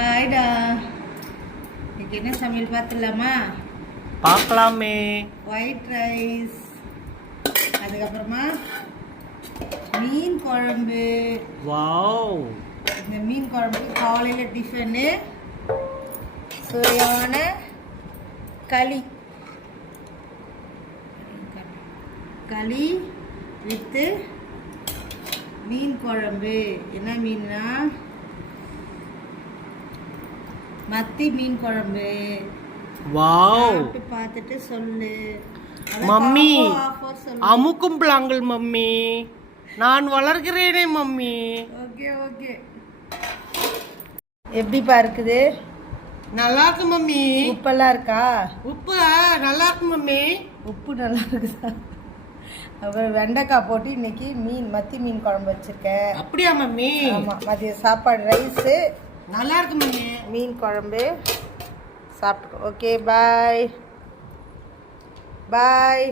ஹாய்டா இன்னைக்கு என்ன சமையல் பார்த்துடலாமா பார்க்கலாமே ஒயிட் ரைஸ் அதுக்கப்புறமா மீன் குழம்பு. வாவ் இந்த மீன் குழம்புக்கு காலையில் டிஃபனு சுவையான களி. களி வித்து மீன் குழம்பு. என்ன மீன்னா மத்தி மீன் குழம்பு. வாவ். பார்த்துட்டு சொல்லு. மம்மி அமுக்கும் பிளாங்கல் மம்மி. நான் வளர்கிறேனே மம்மி. Okay okay. எப்படிப்பா இருக்குது? நல்லா இருக்கு மம்மி. உப்பெல்லாம் இருக்கா? உப்பு நல்லா இருக்கு மம்மி. உப்பு நல்லா இருக்குதா? அப்புறம் வெண்டைக்காய் போட்டு இன்னைக்கு மீன் மத்தி மீன் குழம்பு வச்சிருக்கேன். அப்படியா மம்மி? ஆமாம் மதிய சாப்பாடு ரைஸு நல்லா இருக்கு மம்மி. மீன் குழம்பு. சாப்பிட்டுக்கோ. ஓகே பாய் பாய்